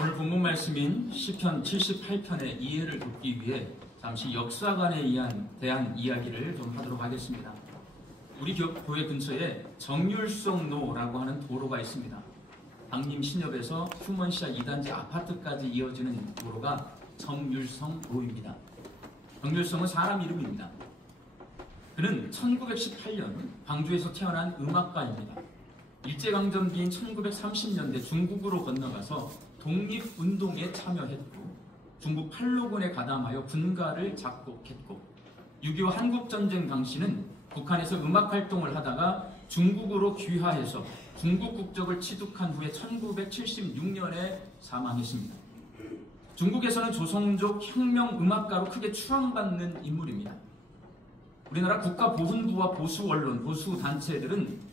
오늘 본문 말씀인 시편 78편의 이해를 돕기 위해 잠시 역사관에 대한 이야기를 좀 하도록 하겠습니다. 우리 교회 근처에 정율성로라고 하는 도로가 있습니다. 강림 신협에서 휴먼시아 2단지 아파트까지 이어지는 도로가 정율성로입니다. 정율성은 사람 이름입니다. 그는 1918년 광주에서 태어난 음악가입니다. 일제강점기인 1930년대 중국으로 건너가서 독립운동에 참여했고 중국 팔로군에 가담하여 군가를 작곡했고 6.25 한국전쟁 당시는 북한에서 음악활동을 하다가 중국으로 귀화해서 중국 국적을 취득한 후에 1976년에 사망했습니다. 중국에서는 조선족 혁명음악가로 크게 추앙받는 인물입니다. 우리나라 국가보훈부와 보수 언론, 보수 단체들은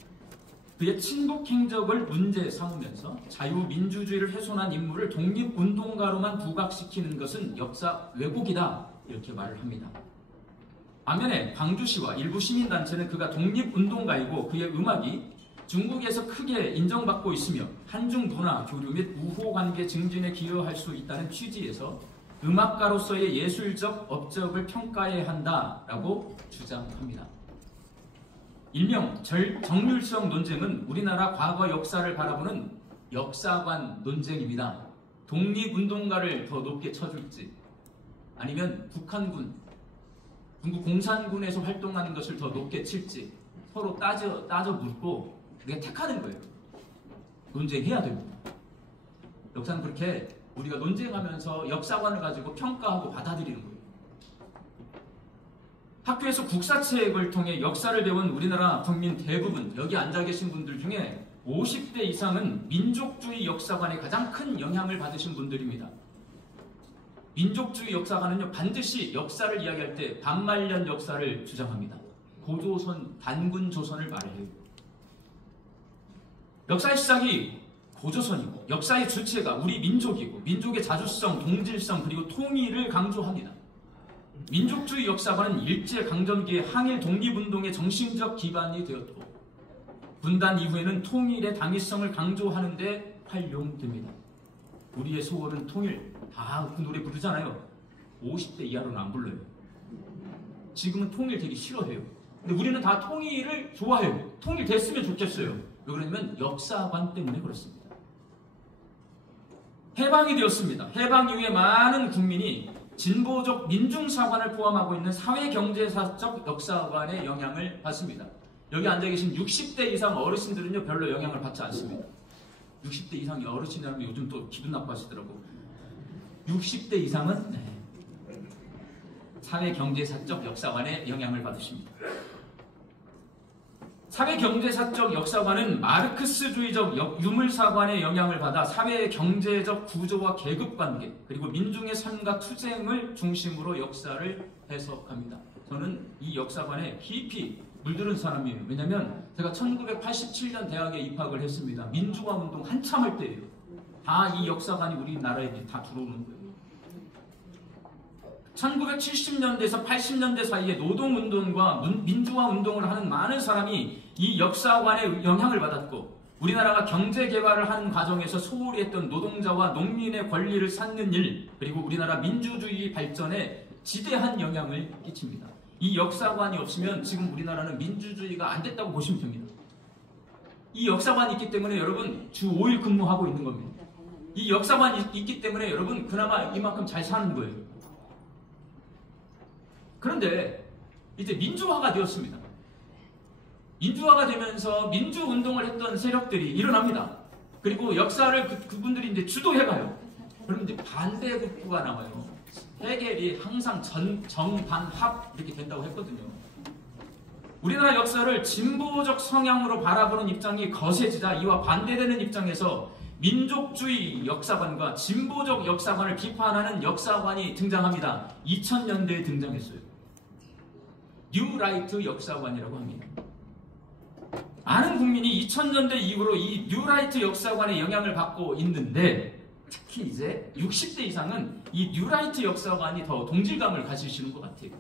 그의 친북 행적을 문제 삼으면서 자유민주주의를 훼손한 인물을 독립운동가로만 부각시키는 것은 역사 왜곡이다 이렇게 말을 합니다. 반면에 광주시와 일부 시민단체는 그가 독립운동가이고 그의 음악이 중국에서 크게 인정받고 있으며 한중 문화 교류 및 우호관계 증진에 기여할 수 있다는 취지에서 음악가로서의 예술적 업적을 평가해야 한다라고 주장합니다. 일명 정율성 논쟁은 우리나라 과거 역사를 바라보는 역사관 논쟁입니다. 독립운동가를 더 높게 쳐줄지 아니면 북한군, 중국 공산군에서 활동하는 것을 더 높게 칠지 서로 따져 묻고 우리가 택하는 거예요. 논쟁해야 됩니다. 역사는 그렇게 우리가 논쟁하면서 역사관을 가지고 평가하고 받아들이는 거예요. 학교에서 국사책을 통해 역사를 배운 우리나라 국민 대부분, 여기 앉아 계신 분들 중에 50대 이상은 민족주의 역사관에 가장 큰 영향을 받으신 분들입니다. 민족주의 역사관은요, 반드시 역사를 이야기할 때 반말년 역사를 주장합니다. 고조선, 단군 조선을 말해요. 역사의 시작이 고조선이고 역사의 주체가 우리 민족이고 민족의 자주성, 동질성 그리고 통일을 강조합니다. 민족주의 역사관은 일제강점기의 항일 독립운동의 정신적 기반이 되었고 분단 이후에는 통일의 당위성을 강조하는 데 활용됩니다. 우리의 소원은 통일, 다 그 노래 부르잖아요. 50대 이하로는 안 불러요. 지금은 통일 되게 싫어해요. 근데 우리는 다 통일을 좋아해요. 통일됐으면 좋겠어요. 왜 그러냐면 역사관 때문에 그렇습니다. 해방이 되었습니다. 해방 이후에 많은 국민이 진보적 민중사관을 포함하고 있는 사회경제사적 역사관의 영향을 받습니다. 여기 앉아 계신 60대 이상 어르신들은요 별로 영향을 받지 않습니다. 60대 이상이 어르신이라면 요즘 또 기분 나빠하시더라고. 60대 이상은 사회경제사적 역사관의 영향을 받으십니다. 사회경제사적 역사관은 마르크스주의적 유물사관의 영향을 받아 사회경제적 구조와 계급관계 그리고 민중의 삶과 투쟁을 중심으로 역사를 해석합니다. 저는 이 역사관에 깊이 물들은 사람이에요. 왜냐하면 제가 1987년 대학에 입학을 했습니다. 민주화운동 한참 할 때예요. 다 이 역사관이 우리나라에 다 들어오는 거예요. 1970년대에서 80년대 사이에 노동운동과 민주화운동을 하는 많은 사람이 이 역사관에 영향을 받았고 우리나라가 경제개발을 하는 과정에서 소홀히 했던 노동자와 농민의 권리를 찾는 일 그리고 우리나라 민주주의 발전에 지대한 영향을 끼칩니다. 이 역사관이 없으면 지금 우리나라는 민주주의가 안 됐다고 보시면 됩니다. 이 역사관이 있기 때문에 여러분 주 5일 근무하고 있는 겁니다. 이 역사관이 있기 때문에 여러분 그나마 이만큼 잘 사는 거예요. 그런데 이제 민주화가 되었습니다. 민주화가 되면서 민주운동을 했던 세력들이 일어납니다. 그리고 역사를 그분들이 이제 주도해가요. 그럼 이제 반대급부가 나와요. 헤겔이 항상 정반합 이렇게 된다고 했거든요. 우리나라 역사를 진보적 성향으로 바라보는 입장이 거세지자 이와 반대되는 입장에서 민족주의 역사관과 진보적 역사관을 비판하는 역사관이 등장합니다. 2000년대에 등장했어요. 뉴라이트 역사관이라고 합니다. 많은 국민이 2000년대 이후로 이 뉴라이트 역사관의 영향을 받고 있는데 특히 이제 60대 이상은 이 뉴라이트 역사관이 더 동질감을 가지시는 것 같아요.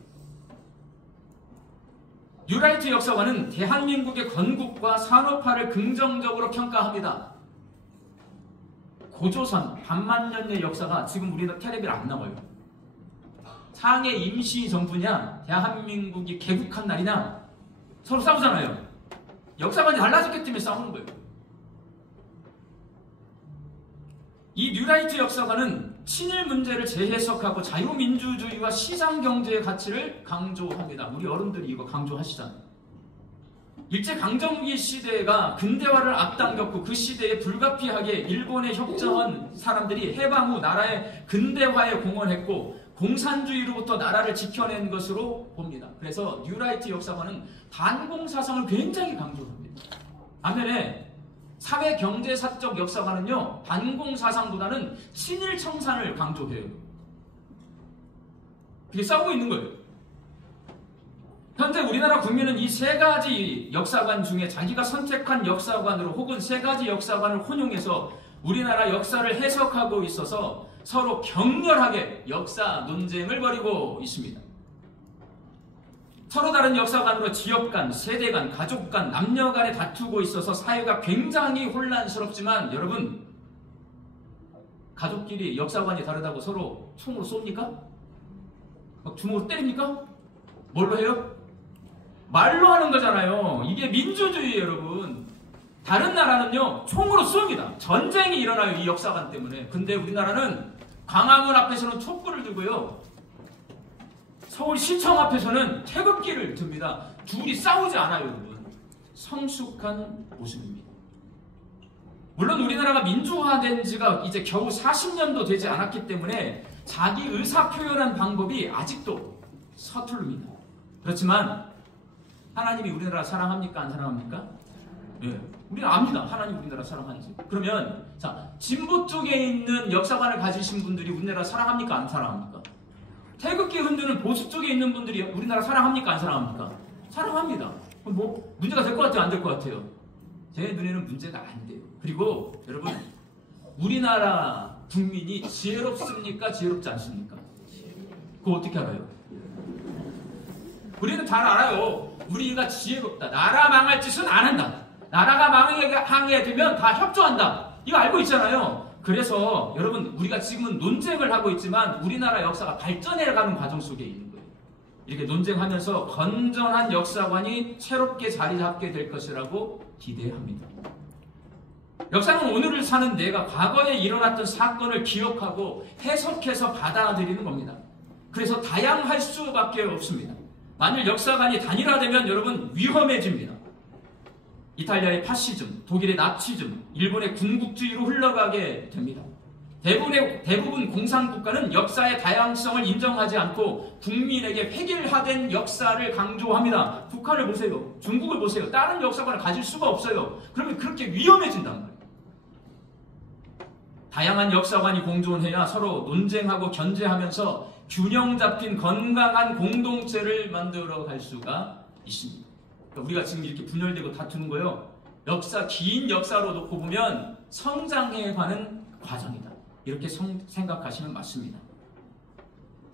뉴라이트 역사관은 대한민국의 건국과 산업화를 긍정적으로 평가합니다. 고조선 반만년의 역사가 지금 우리나라 텔레비에 안 나와요. 상해 임시정부냐 대한민국이 개국한 날이냐 서로 싸우잖아요. 역사관이 달라졌기 때문에 싸우는 거예요. 이 뉴라이트 역사관은 친일 문제를 재해석하고 자유민주주의와 시장경제의 가치를 강조합니다. 우리 어른들이 이거 강조하시잖아요. 일제강점기 시대가 근대화를 앞당겼고 그 시대에 불가피하게 일본에 협조한 사람들이 해방 후 나라의 근대화에 공헌했고 공산주의로부터 나라를 지켜낸 것으로 봅니다. 그래서 뉴라이트 역사관은 반공사상을 굉장히 강조합니다. 반면에 사회경제사적 역사관은요, 반공사상보다는 친일청산을 강조해요. 그게 싸우고 있는 거예요. 현재 우리나라 국민은 이 세 가지 역사관 중에 자기가 선택한 역사관으로 혹은 세 가지 역사관을 혼용해서 우리나라 역사를 해석하고 있어서 서로 격렬하게 역사 논쟁을 벌이고 있습니다. 서로 다른 역사관으로 지역 간, 세대 간, 가족 간, 남녀 간에 다투고 있어서 사회가 굉장히 혼란스럽지만 여러분, 가족끼리 역사관이 다르다고 서로 총으로 쏩니까? 막 주먹으로 때립니까? 뭘로 해요? 말로 하는 거잖아요. 이게 민주주의예요, 여러분. 다른 나라는요, 총으로 쏩니다. 전쟁이 일어나요, 이 역사관 때문에. 근데 우리나라는 광화문 앞에서는 촛불을 들고요, 서울시청 앞에서는 태극기를 듭니다. 둘이 싸우지 않아요, 여러분. 성숙한 모습입니다. 물론 우리나라가 민주화된 지가 이제 겨우 40년도 되지 않았기 때문에 자기 의사 표현한 방법이 아직도 서툴릅니다. 그렇지만 하나님이 우리나라 사랑합니까? 안 사랑합니까? 예, 우리는 압니다. 하나님 우리나라 사랑하는지. 그러면 자, 진보 쪽에 있는 역사관을 가지신 분들이 우리나라 사랑합니까? 안 사랑합니까? 태극기 흔드는 보수 쪽에 있는 분들이 우리나라 사랑합니까? 안 사랑합니까? 사랑합니다. 뭐 문제가 될 것 같아요? 안 될 것 같아요? 제 눈에는 문제가 안 돼요. 그리고 여러분, 우리나라 국민이 지혜롭습니까? 지혜롭지 않습니까? 그거 어떻게 알아요? 우리는 잘 알아요. 우리가 지혜롭다. 나라 망할 짓은 안 한다. 나라가 망하게 되면 다 협조한다. 이거 알고 있잖아요. 그래서 여러분, 우리가 지금은 논쟁을 하고 있지만 우리나라 역사가 발전해가는 과정 속에 있는 거예요. 이렇게 논쟁하면서 건전한 역사관이 새롭게 자리 잡게 될 것이라고 기대합니다. 역사는 오늘을 사는 내가 과거에 일어났던 사건을 기억하고 해석해서 받아들이는 겁니다. 그래서 다양할 수밖에 없습니다. 만일 역사관이 단일화되면 여러분 위험해집니다. 이탈리아의 파시즘, 독일의 나치즘, 일본의 군국주의로 흘러가게 됩니다. 대부분 공산국가는 역사의 다양성을 인정하지 않고 국민에게 획일화된 역사를 강조합니다. 북한을 보세요. 중국을 보세요. 다른 역사관을 가질 수가 없어요. 그러면 그렇게 위험해진단 말이에요. 다양한 역사관이 공존해야 서로 논쟁하고 견제하면서 균형 잡힌 건강한 공동체를 만들어 갈 수가 있습니다. 그러니까 우리가 지금 이렇게 분열되고 다투는 거요, 긴 역사로 놓고 보면 성장해가는 과정이다. 이렇게 생각하시면 맞습니다.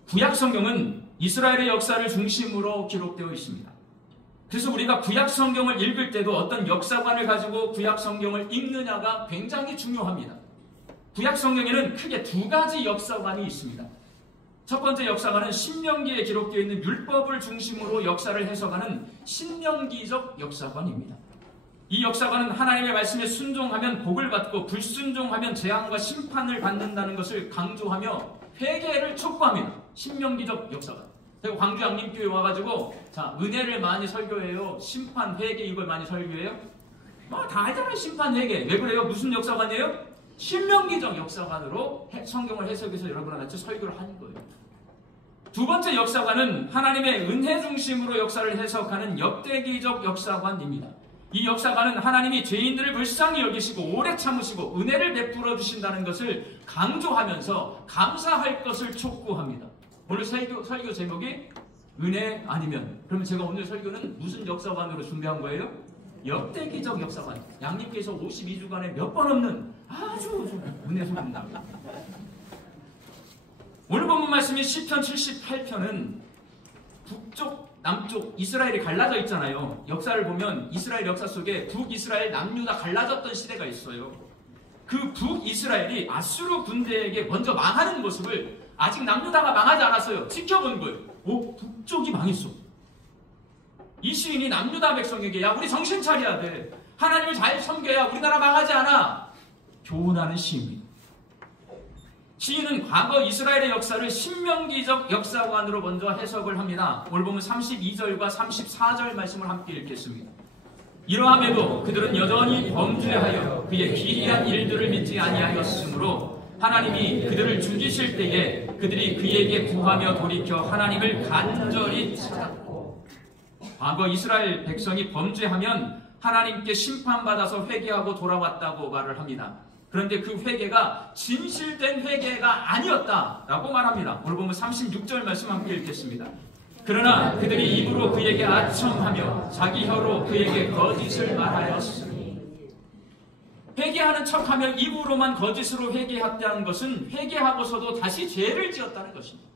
구약 성경은 이스라엘의 역사를 중심으로 기록되어 있습니다. 그래서 우리가 구약 성경을 읽을 때도 어떤 역사관을 가지고 구약 성경을 읽느냐가 굉장히 중요합니다. 구약 성경에는 크게 두 가지 역사관이 있습니다. 첫 번째 역사관은 신명기에 기록되어 있는 율법을 중심으로 역사를 해석하는 신명기적 역사관입니다. 이 역사관은 하나님의 말씀에 순종하면 복을 받고 불순종하면 재앙과 심판을 받는다는 것을 강조하며 회개를 촉구합니다. 신명기적 역사관. 그리고 광주 양림교회 와가지고 자, 은혜를 많이 설교해요. 심판, 회개 이걸 많이 설교해요. 다 알잖아요. 심판, 회개. 왜 그래요? 무슨 역사관이에요? 신명기적 역사관으로 성경을 해석해서 여러분과 같이 설교를 하는 거예요. 두 번째 역사관은 하나님의 은혜 중심으로 역사를 해석하는 역대기적 역사관입니다. 이 역사관은 하나님이 죄인들을 불쌍히 여기시고 오래 참으시고 은혜를 베풀어 주신다는 것을 강조하면서 감사할 것을 촉구합니다. 오늘 설교 제목이 은혜 아니면, 그러면 제가 오늘 설교는 무슨 역사관으로 준비한 거예요? 역대기적 역사관. 양림교회에서 52주간에 몇 번 없는 아주 은혜 소문납니다. 오늘 본문 말씀인 시편 78편은 북쪽, 남쪽 이스라엘이 갈라져 있잖아요. 역사를 보면 이스라엘 역사 속에 북이스라엘, 남유다 갈라졌던 시대가 있어요. 그 북이스라엘이 아수르 군대에게 먼저 망하는 모습을 아직 남유다가 망하지 않았어요. 지켜본 거예요. 북쪽이 망했어. 이 시인이 남유다 백성에게 야 우리 정신 차려야 돼. 하나님을 잘 섬겨야 우리나라 망하지 않아. 교훈하는 시입니다. 시인은 과거 이스라엘의 역사를 신명기적 역사관으로 먼저 해석을 합니다. 오늘 보면 32절과 34절 말씀을 함께 읽겠습니다. 이러함에도 그들은 여전히 범죄하여 그의 기이한 일들을 믿지 아니하였으므로 하나님이 그들을 죽이실 때에 그들이 그에게 구하며 돌이켜 하나님을 간절히 찾았고, 과거 이스라엘 백성이 범죄하면 하나님께 심판받아서 회개하고 돌아왔다고 말을 합니다. 그런데 그 회개가 진실된 회개가 아니었다라고 말합니다. 오늘 보면 36절 말씀 함께 읽겠습니다. 그러나 그들이 입으로 그에게 아첨하며 자기 혀로 그에게 거짓을 말하였으니, 회개하는 척하며 입으로만 거짓으로 회개했다는 것은 회개하고서도 다시 죄를 지었다는 것입니다.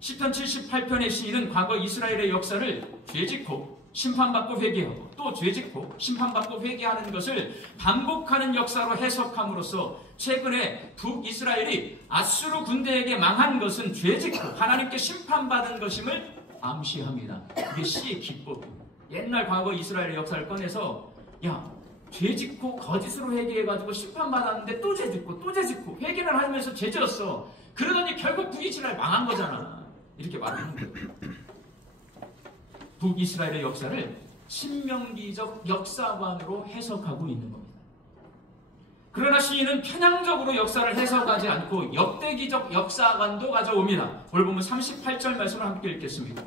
시편 78편의 시인은 과거 이스라엘의 역사를 죄짓고 심판받고 회개하고 또 죄짓고 심판받고 회개하는 것을 반복하는 역사로 해석함으로써 최근에 북이스라엘이 아수르 군대에게 망한 것은 죄짓고 하나님께 심판받은 것임을 암시합니다. 이게 시의 기법입니다. 옛날 과거 이스라엘의 역사를 꺼내서 야 죄짓고 거짓으로 회개해가지고 심판받았는데 또 죄짓고 또 죄짓고 회개를 하면서 죄졌어. 그러더니 결국 북이스라엘 망한 거잖아. 이렇게 말하는 거예요. 북이스라엘의 역사를 신명기적 역사관으로 해석하고 있는 겁니다. 그러나 시인은 편향적으로 역사를 해석하지 않고 역대기적 역사관도 가져옵니다. 오늘 보면 38절 말씀을 함께 읽겠습니다.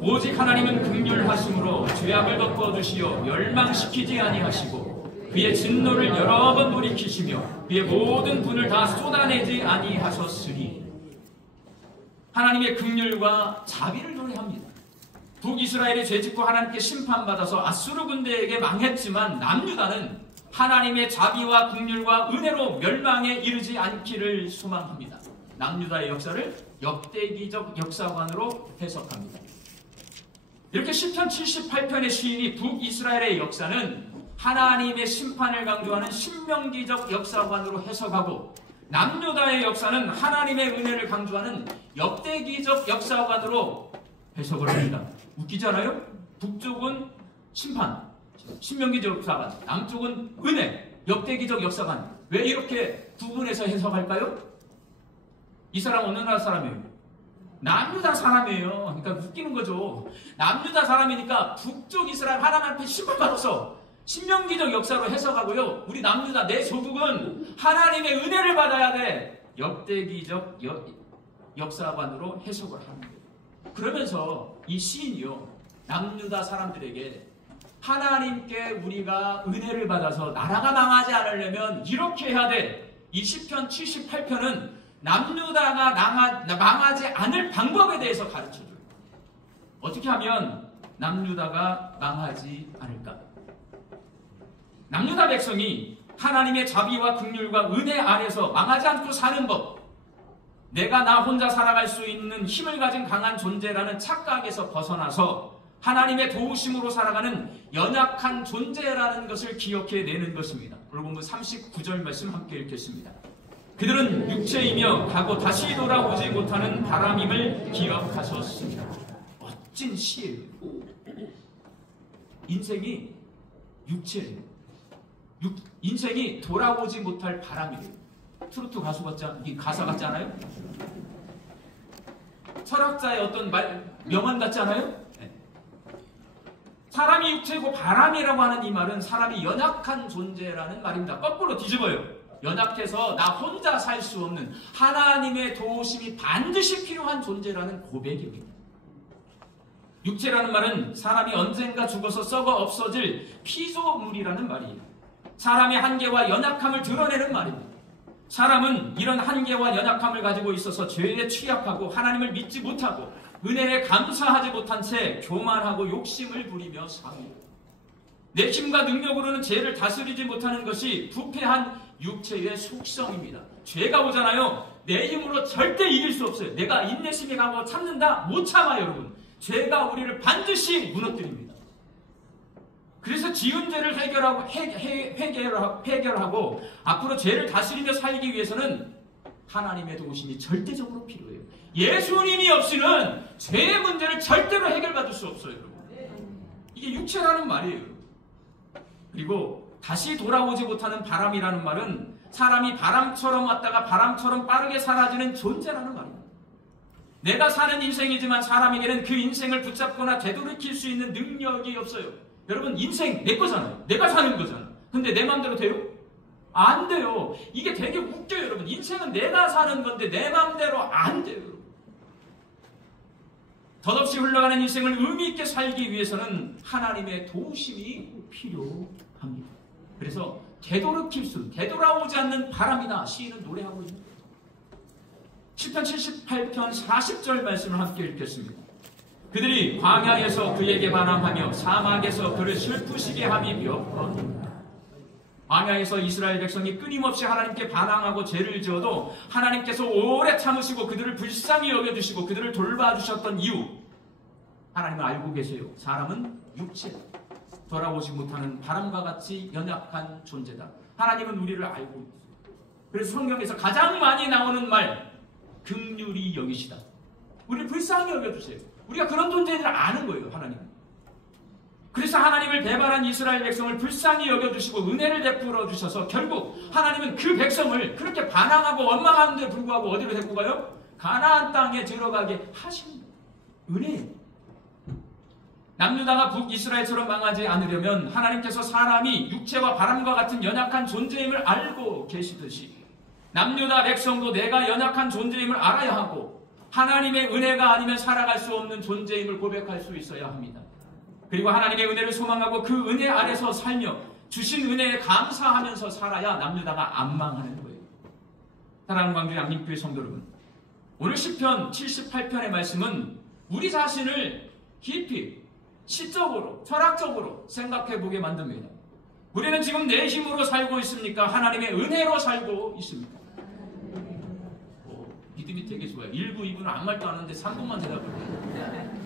오직 하나님은 긍휼하심으로 죄악을 덮어주시어 멸망시키지 아니하시고 그의 진노를 여러 번 돌이키시며 그의 모든 분을 다 쏟아내지 아니하셨으니, 하나님의 긍휼과 자비를 노래합니다. 북이스라엘이 죄짓고 하나님께 심판받아서 아수르 군대에게 망했지만 남유다는 하나님의 자비와 긍휼과 은혜로 멸망에 이르지 않기를 소망합니다. 남유다의 역사를 역대기적 역사관으로 해석합니다. 이렇게 시편 78편의 시인이 북이스라엘의 역사는 하나님의 심판을 강조하는 신명기적 역사관으로 해석하고, 남유다의 역사는 하나님의 은혜를 강조하는 역대기적 역사관으로 해석을 합니다. 웃기잖아요? 북쪽은 심판, 신명기적 역사관, 남쪽은 은혜, 역대기적 역사관. 왜 이렇게 구분해서 해석할까요? 이 사람 어느 나라 사람이에요? 남유다 사람이에요. 그러니까 웃기는 거죠. 남유다 사람이니까 북쪽 이스라엘 하나님 앞에 심판받아서 신명기적 역사로 해석하고요. 우리 남유다 내 조국은 하나님의 은혜를 받아야 돼. 역대기적 역사관으로 해석을 하는 거예요. 그러면서 이 시인이요, 남유다 사람들에게 하나님께 우리가 은혜를 받아서 나라가 망하지 않으려면 이렇게 해야 돼. 이 시편 78편은 남유다가 망하지 않을 방법에 대해서 가르쳐줘요. 어떻게 하면 남유다가 망하지 않을까? 남유다 백성이 하나님의 자비와 긍휼과 은혜 안에서 망하지 않고 사는 법, 내가 나 혼자 살아갈 수 있는 힘을 가진 강한 존재라는 착각에서 벗어나서 하나님의 도우심으로 살아가는 연약한 존재라는 것을 기억해내는 것입니다. 오늘 보면 39절 말씀 함께 읽겠습니다. 그들은 육체이며 가고 다시 돌아오지 못하는 바람임을 기억하셨습니다. 멋진 시예요. 인생이 육체예요. 인생이 돌아오지 못할 바람이에요. 트로트 가수 가사 같지 않아요? 철학자의 어떤 명언 같지 않아요? 네. 사람이 육체고 바람이라고 하는 이 말은 사람이 연약한 존재라는 말입니다. 거꾸로 뒤집어요. 연약해서 나 혼자 살 수 없는 하나님의 도우심이 반드시 필요한 존재라는 고백입니다. 육체라는 말은 사람이 언젠가 죽어서 썩어 없어질 피조물이라는 말이에요. 사람의 한계와 연약함을 드러내는 말입니다. 사람은 이런 한계와 연약함을 가지고 있어서 죄에 취약하고 하나님을 믿지 못하고 은혜에 감사하지 못한 채 교만하고 욕심을 부리며 살아요. 내 힘과 능력으로는 죄를 다스리지 못하는 것이 부패한 육체의 속성입니다. 죄가 오잖아요. 내 힘으로 절대 이길 수 없어요. 내가 인내심이 강하고 참는다? 못 참아요, 여러분. 죄가 우리를 반드시 무너뜨립니다. 그래서 지은 죄를 해결하고 앞으로 죄를 다스리며 살기 위해서는 하나님의 도우심이 절대적으로 필요해요. 예수님이 없이는 죄의 문제를 절대로 해결받을 수 없어요. 여러분. 이게 육체라는 말이에요. 그리고 다시 돌아오지 못하는 바람이라는 말은 사람이 바람처럼 왔다가 바람처럼 빠르게 사라지는 존재라는 말입니다. 내가 사는 인생이지만 사람에게는 그 인생을 붙잡거나 되돌이킬 수 있는 능력이 없어요. 여러분, 인생 내 거잖아요. 내가 사는 거잖아요. 근데 내 마음대로 돼요? 안 돼요. 이게 되게 웃겨요, 여러분. 인생은 내가 사는 건데 내 마음대로 안 돼요, 여러분. 덧없이 흘러가는 인생을 의미 있게 살기 위해서는 하나님의 도우심이 필요합니다. 그래서 되돌아오지 않는 바람이다. 시인은 노래하고 있는 거예요. 시편 78편 40절 말씀을 함께 읽겠습니다. 그들이 광야에서 그에게 반항하며 사막에서 그를 슬프시게 함이 몇 번이나. 광야에서 이스라엘 백성이 끊임없이 하나님께 반항하고 죄를 지어도 하나님께서 오래 참으시고 그들을 불쌍히 여겨주시고 그들을 돌봐주셨던 이유, 하나님은 알고 계세요. 사람은 육체, 돌아오지 못하는 바람과 같이 연약한 존재다. 하나님은 우리를 알고 있어요. 그래서 성경에서 가장 많이 나오는 말, 긍휼히 여기시다. 우리를 불쌍히 여겨주세요. 우리가 그런 존재인 줄 아는 거예요, 하나님은. 그래서 하나님을 배반한 이스라엘 백성을 불쌍히 여겨주시고 은혜를 베풀어 주셔서 결국 하나님은 그 백성을 그렇게 반항하고 원망하는데 불구하고 어디로 데리고 가요? 가나안 땅에 들어가게 하신 은혜예요. 남유다가 북이스라엘처럼 망하지 않으려면 하나님께서 사람이 육체와 바람과 같은 연약한 존재임을 알고 계시듯이 남유다 백성도 내가 연약한 존재임을 알아야 하고 하나님의 은혜가 아니면 살아갈 수 없는 존재임을 고백할 수 있어야 합니다. 그리고 하나님의 은혜를 소망하고 그 은혜 아래서 살며 주신 은혜에 감사하면서 살아야 남유다가 안 망하는 거예요. 사랑하는 광주 양림교회 성도 여러분, 오늘 시편 78편의 말씀은 우리 자신을 깊이 시적으로 철학적으로 생각해보게 만듭니다. 우리는 지금 내 힘으로 살고 있습니까? 하나님의 은혜로 살고 있습니까? 믿음이 되게 좋아요. 1부, 2부는 아무 말도 안 하는데 3부만 대답을 해요.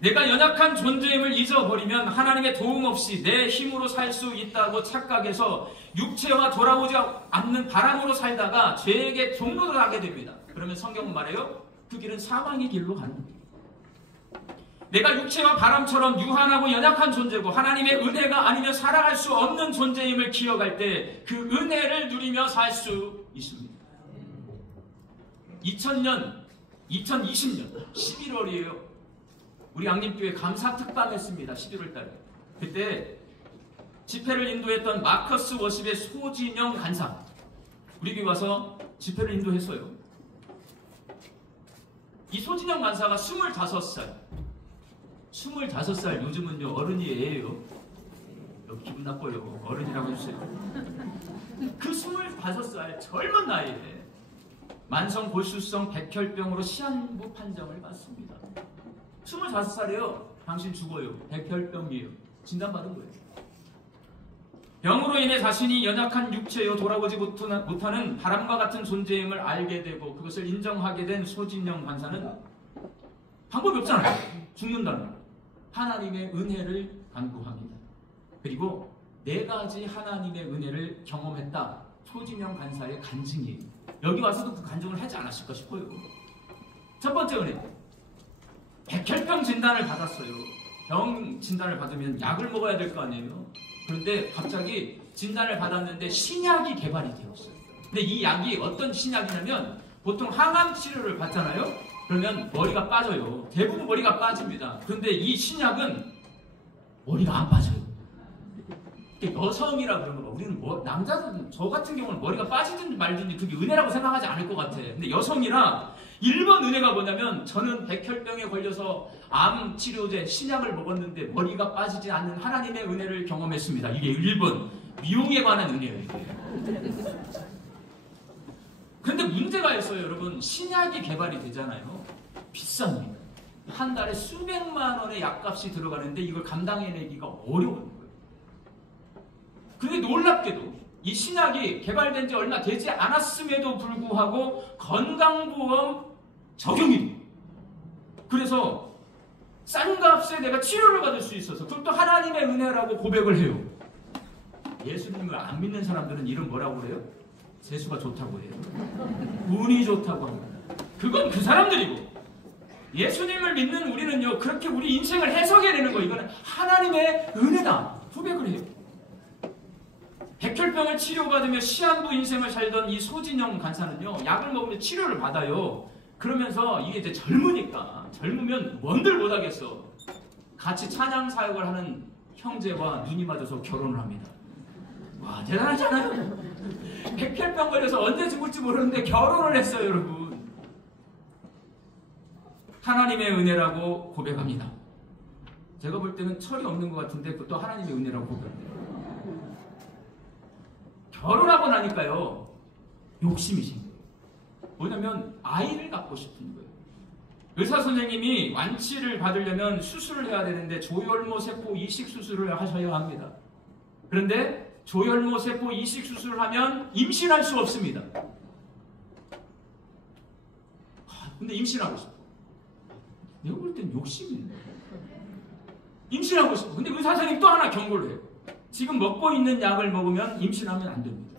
내가 연약한 존재임을 잊어버리면 하나님의 도움 없이 내 힘으로 살 수 있다고 착각해서 육체와 돌아오지 않는 바람으로 살다가 죄에게 종로를 하게 됩니다. 그러면 성경은 말해요. 그 길은 사망의 길로 가는 거예요. 내가 육체와 바람처럼 유한하고 연약한 존재고 하나님의 은혜가 아니면 살아갈 수 없는 존재임을 기억할 때 그 은혜를 누리며 살 수 있습니다. 2020년 11월이에요. 우리 양림교회 감사특방 했습니다. 11월 달에. 그때 집회를 인도했던 마커스 워십의 소진영 간사, 우리 교회 와서 집회를 인도했어요. 이 소진영 간사가 25살. 요즘은요 어른이 애예요. 여기 기분 나빠요. 어른이라고 해주세요. 그 25살 젊은 나이에 만성 골수성 백혈병으로 시한부 판정을 받습니다. 25살이에요. 당신 죽어요. 백혈병이에요. 진단받은 거예요. 병으로 인해 자신이 연약한 육체요 돌아오지 못하는 바람과 같은 존재임을 알게 되고 그것을 인정하게 된 소진영 간사는 방법이 없잖아요. 죽는다는 거. 하나님의 은혜를 간구합니다. 그리고 4가지 하나님의 은혜를 경험했다. 소진영 간사의 간증이에요. 여기 와서도 그 간증을 하지 않았을까 싶어요. 첫 번째 은혜. 백혈병 진단을 받았어요. 병 진단을 받으면 약을 먹어야 될 거 아니에요. 그런데 갑자기 진단을 받았는데 신약이 개발이 되었어요. 근데 이 약이 어떤 신약이냐면 보통 항암 치료를 받잖아요. 그러면 머리가 빠져요. 대부분 머리가 빠집니다. 그런데 이 신약은 머리가 안 빠져요. 여성이라 그런 거. 우리는 남자들은 저 같은 경우는 머리가 빠지든 말든지 그게 은혜라고 생각하지 않을 것 같아. 근데 여성이라 1번 은혜가 뭐냐면 저는 백혈병에 걸려서 암 치료제 신약을 먹었는데 머리가 빠지지 않는 하나님의 은혜를 경험했습니다. 이게 1번 미용에 관한 은혜예요. 그런데 문제가 있어요, 여러분. 신약이 개발이 되잖아요. 비쌉니다. 한 달에 수백만 원의 약값이 들어가는데 이걸 감당해내기가 어려운 거예요. 그런데 놀랍게도 이 신약이 개발된 지 얼마 되지 않았음에도 불구하고 건강보험 적용이 돼요. 그래서 싼 값에 내가 치료를 받을 수 있어서 그것도 하나님의 은혜라고 고백을 해요. 예수님을 안 믿는 사람들은 이름 뭐라고 그래요? 재수가 좋다고 해요. 운이 좋다고 합니다. 그건 그 사람들이고, 예수님을 믿는 우리는요, 그렇게 우리 인생을 해석해내는 거, 이거는 하나님의 은혜다 고백을 해요. 백혈병을 치료받으며 시한부 인생을 살던 이 소진영 간사는요, 약을 먹으면 치료를 받아요. 그러면서 이게 이제 젊으면 뭔들 못하겠어. 같이 찬양 사역을 하는 형제와 눈이 맞아서 결혼을 합니다. 와, 대단하잖아요. 백혈병 걸려서 언제 죽을지 모르는데 결혼을 했어요, 여러분. 하나님의 은혜라고 고백합니다. 제가 볼 때는 철이 없는 것 같은데 그것도 하나님의 은혜라고 고백합니다. 결혼하고 나니까요, 욕심이 생겨요. 뭐냐면 아이를 갖고 싶은 거예요. 의사 선생님이 완치를 받으려면 수술을 해야 되는데 조혈모 세포 이식 수술을 하셔야 합니다. 그런데 조혈모 세포 이식 수술을 하면 임신할 수 없습니다. 근데 임신하고 싶어. 내가 볼 땐 욕심이 있는 거예요. 임신하고 싶어. 근데 의사 선생님 또 하나 경고를 해요. 지금 먹고 있는 약을 먹으면 임신하면 안 됩니다.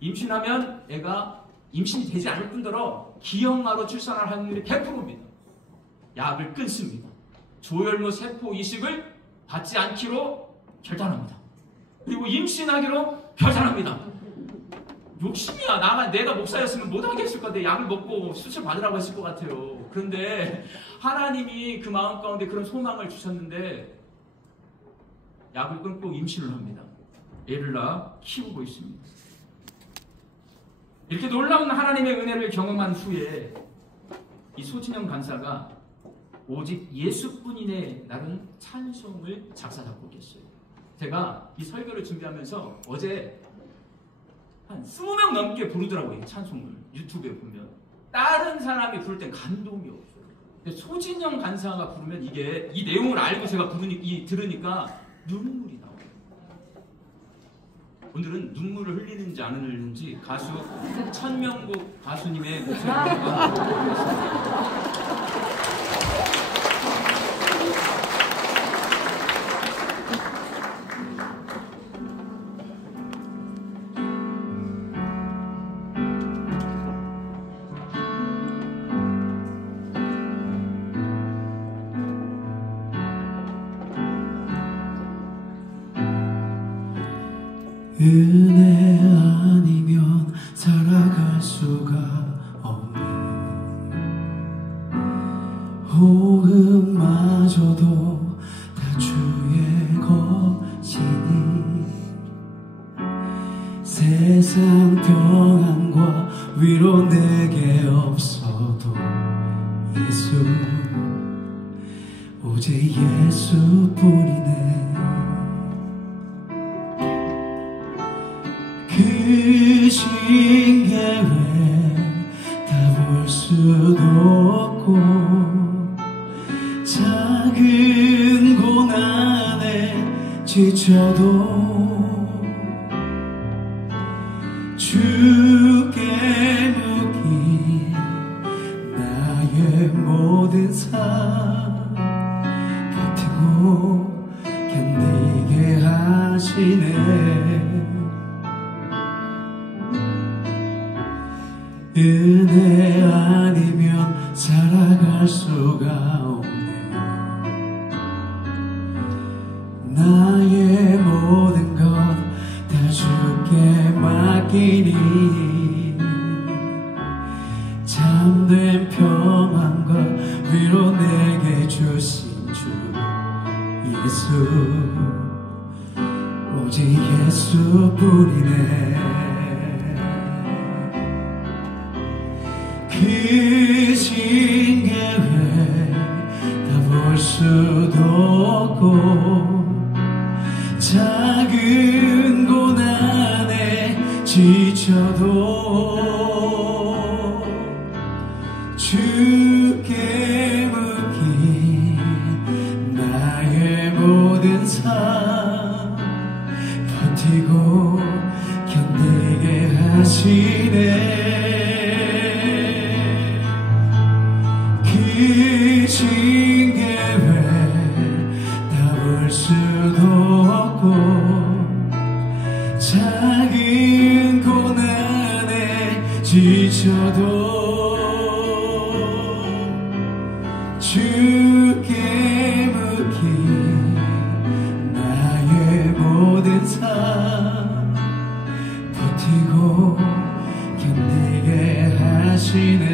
임신하면 애가 임신이 되지 않을 뿐더러 기형아로 출산할 확률이 100%입니다. 약을 끊습니다. 조혈모 세포 이식을 받지 않기로 결단합니다. 그리고 임신하기로 결단합니다. 욕심이야. 내가 목사였으면 못하겠을 것 같아. 약을 먹고 수술 받으라고 했을 것 같아요. 그런데 하나님이 그 마음 가운데 그런 소망을 주셨는데 약을 끊고 임신을 합니다. 애를 낳아 키우고 있습니다. 이렇게 놀라운 하나님의 은혜를 경험한 후에 이 소진영 간사가 오직 예수뿐이네 라는 찬송을 작사 작곡했어요. 제가 이 설교를 준비하면서 어제 한 20명 넘게 부르더라고요. 이 찬송을 유튜브에 보면. 다른 사람이 부를 땐 감동이 없어요. 근데 소진영 간사가 부르면 이게 이 내용을 알고 제가 들으니까 눈물이 나와요. 오늘은 눈물을 흘리는지 안 흘리는지 가수 천명국 가수님의 목소리를 들어보겠습니다. 은혜 아니면 살아갈 수가 없는 호흡마저도 다 주의 것이니 세상 평안과 위로 내게 없어도 예수 오직 예수뿐이네. 크신 계획 다 볼 수도 없고 작은 고난에 지쳐도 주께 묻기 나의 모든 삶 버티고 견디게 하시네. 은혜 아니면 살아갈 수가 없네. 나의 모든 것 다 주께 맡기니 참된 평안과 위로 내게 주신 주 예수 오직 예수뿐이네. 크신 계획 다 볼 수도 없고 작은 고난에 지쳐도 주께 묻기 나의 모든 삶 버티고 견디게 하시네. 크신 계획 주께 묻기 나의 모든 삶 버티고 견디게 하시네.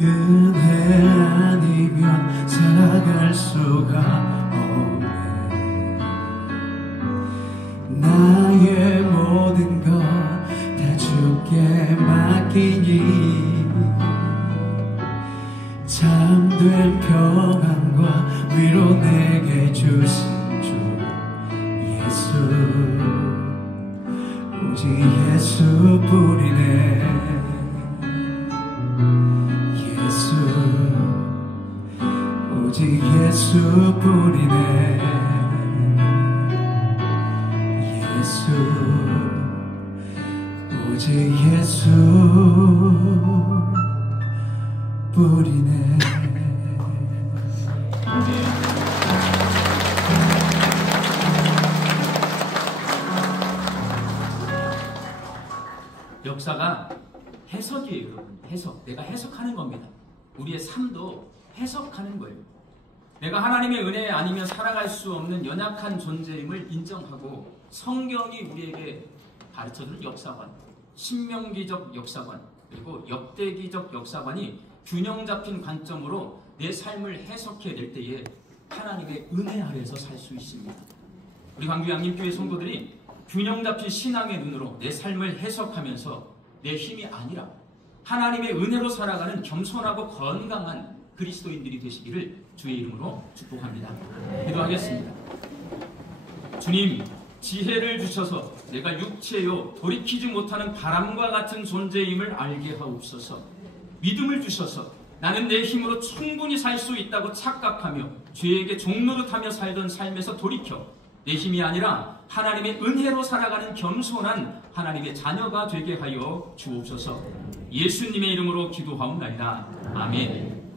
은혜 아니면 살아갈 수가 없네. 나의 모든 것 다 주께 맡기니 참된 평안과 위로 내게 주신 주 예수, 오직 예수뿐이네. 예수, 오직 예수뿐이네. 예수, 오직 예수뿐이네. 역사가 해석이에요, 여러분. 해석. 내가 해석하는 겁니다. 우리의 삶도 해석하는 거예요. 내가 하나님의 은혜 아니면 살아갈 수 없는 연약한 존재임을 인정하고 성경이 우리에게 가르쳐주는 역사관, 신명기적 역사관, 그리고 역대기적 역사관이 균형 잡힌 관점으로 내 삶을 해석해낼 때에 하나님의 은혜 아래에서 살 수 있습니다. 우리 광주 양림교회 성도들이 균형 잡힌 신앙의 눈으로 내 삶을 해석하면서 내 힘이 아니라 하나님의 은혜로 살아가는 겸손하고 건강한 그리스도인들이 되시기를 주의 이름으로 축복합니다. 기도하겠습니다. 주님, 지혜를 주셔서 내가 육체요 돌이키지 못하는 바람과 같은 존재임을 알게 하옵소서. 믿음을 주셔서 나는 내 힘으로 충분히 살 수 있다고 착각하며 죄에게 종노릇하며 살던 삶에서 돌이켜 내 힘이 아니라 하나님의 은혜로 살아가는 겸손한 하나님의 자녀가 되게 하여 주옵소서. 예수님의 이름으로 기도하옵나이다. 아멘.